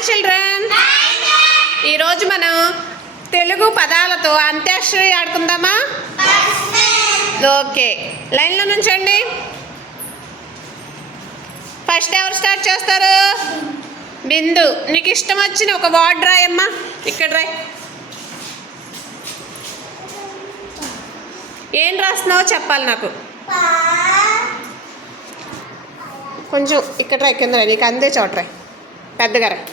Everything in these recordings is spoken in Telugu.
హాయ్ చిల్డ్రన్, ఈరోజు మనం తెలుగు పదాలతో అంత్యాక్షరి ఆడుకుందామా? ఓకే, లైన్లో నుంచండి. ఫస్ట్ ఎవరు స్టార్ట్ చేస్తారు? బిందు. నీకు ఇష్టం వచ్చిన ఒక వర్డ్ రాయమ్మా. ఇక్కడ రాయ్. ఏం రాస్తున్నావో చెప్పాలి నాకు. కొంచెం ఇక్కడ రాయ్, కింద రాయ్, నీకు అందే చోట రాయ్, పెద్దగా రాయ్.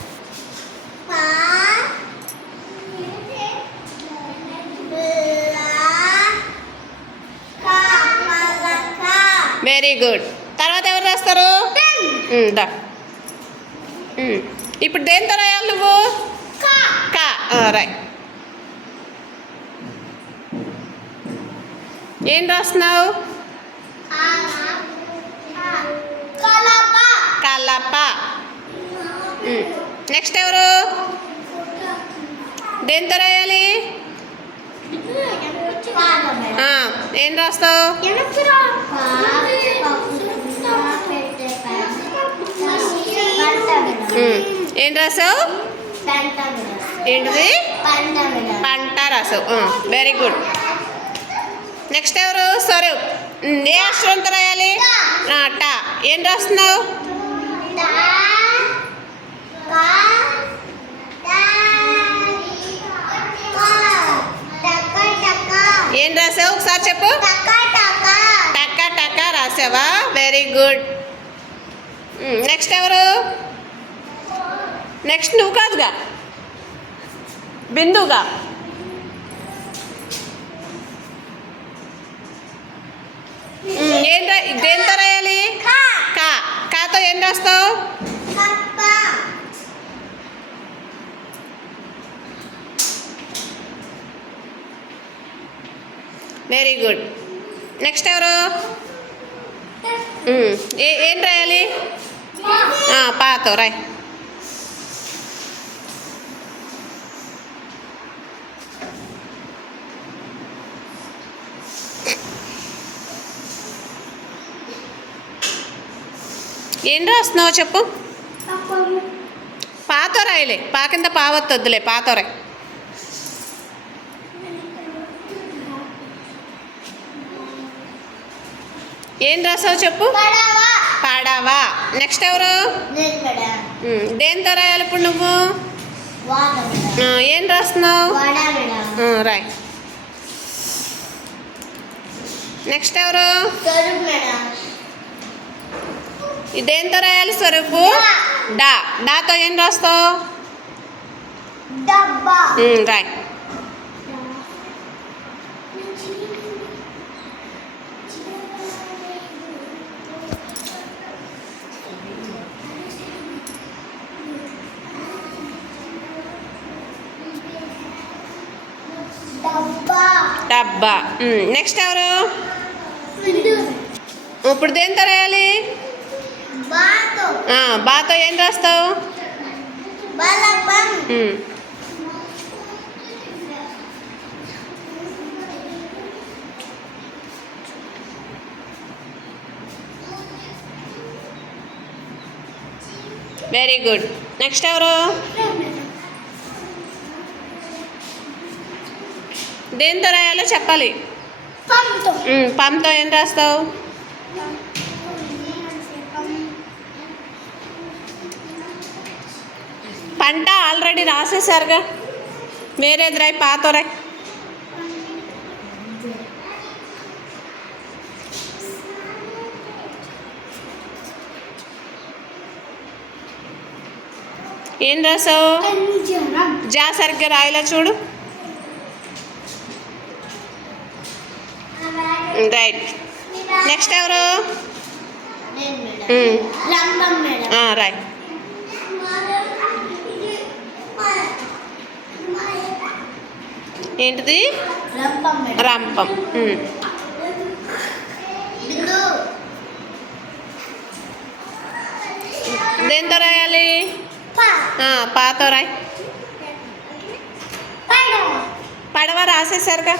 Very good. తర్వాత ఎవరు రాస్తారు? దా. ఇప్పుడు దేంతో రాయాలి నువ్వు? కా. రాయ్. ఏం రాస్తున్నావు? కలప. నెక్స్ట్ ఎవరు? దేంతో రాయాలి? ఏం రాస్తావు? ఏం రాసావు? ఏంటిది? పంట రాసావు. Very good. నెక్స్ట్ ఎవరు? సరే, ఏ అక్షరంతో రాయాలి? టా. ఏం రాస్తున్నావు? ఏం రాసావు? ఒకసారి చెప్పు. టక్క టక్క రాసావా? Very good. నెక్స్ట్ ఎవరు? నెక్స్ట్ నువ్వు కాదుగా, బిందుగా. దేంతో రాయాలి? కా. కాతో ఏం రాస్తావు? Very good. నెక్స్ట్ ఎవరు? ఏం రాయాలి? పాతో రాయ్. ఏం రాస్తున్నావు చెప్పు. పాతో రాయలే, పా కింద పావత్తొద్దులే, పాతో రాయ్. ఏం రాసావు చెప్పు. పాడావా. నెక్స్ట్ ఎవరు? దేంతో రాయాలి ఇప్పుడు నువ్వు? ఏం రాస్తున్నావు? రాయ్. నెక్స్ట్ ఎవరు? ఇదేంతో రాయాలి? స్వరూపు. డా. డాతో ఏం రాస్తావు? రాయ్. డబ్బా. నెక్స్ట్ ఎవరు? ఇప్పుడు దేంతో రాయాలి? బాతో ఏం రాస్తావు? Very good. నెక్స్ట్ ఎవరు? దేంతో రాయాలో చెప్పాలి. పంతో ఏం రాస్తావు? పంట ఆల్రెడీ రాసేసారుగా, వేరేది రాయ్, పాతో రాయ్. ఏం రాసావు? జా. సరిగ్గా రాయలా చూడు. రైట్. నెక్స్ట్ ఎవరు? రాయ్. ఏంటిది? రంపం. దేంతో రాయాలి? పాతో రాయ్. పడవ రాసేసారుగా.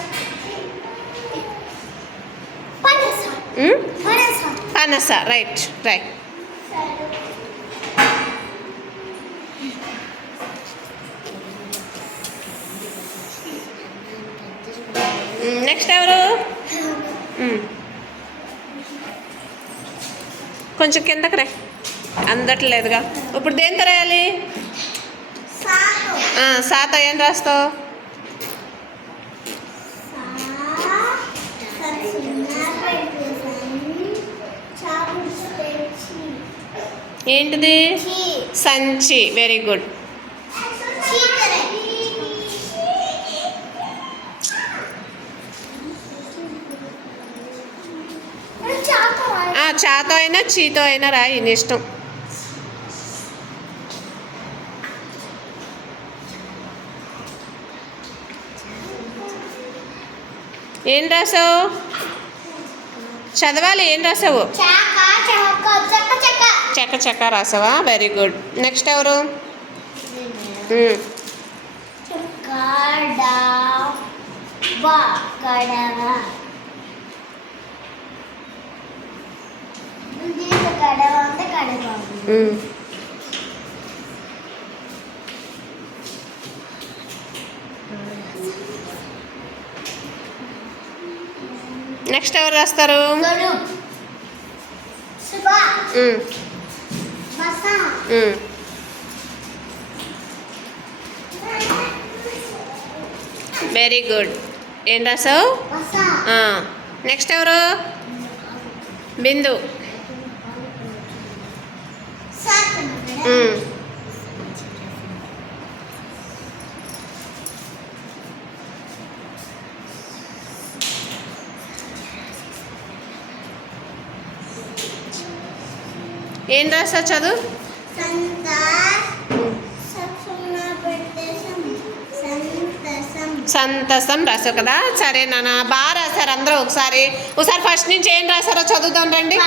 పనస. రైట్. రైట్. నెక్స్ట్ ఎవరు? కొంచెం కిందకి రా, అందట్లేదుగా. ఇప్పుడు దేంతో రాయాలి? సాతో ఏం రాస్తావు? ఏంటిది? సంచి. Very good. చాతో అయినా చీతో అయినా రాయి, నీ ఇష్టం. ఏం రాసావు? చదవాలి. ఏం రాసావు? చెక్క చెక్క రాసావా? Very good. నెక్స్ట్ ఎవరు? నెక్స్ట్ ఎవరు రాస్తారు? Very good. ఏం రాసావు? నెక్స్ట్ ఎవరు? బిందు. ఏం రాసా? చదువు. సంతసం రాసావు కదా. సరే నాన్న, బాగా రాశారు అందరూ. ఒకసారి ఫస్ట్ నుంచి ఏం రాశారో చదువుదాం రండి.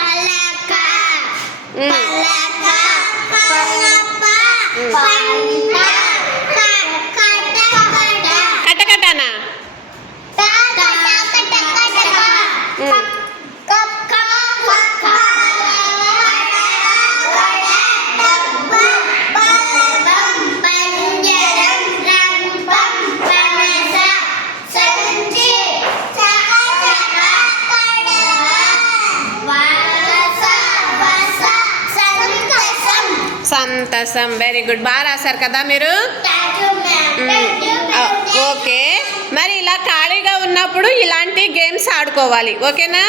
కటకటనా? సంతసం. Very good. బాగా రాశారు కదా మీరు. ఓకే, మరి ఇలా ఖాళీగా ఉన్నప్పుడు ఇలాంటి గేమ్స్ ఆడుకోవాలి. ఓకేనా?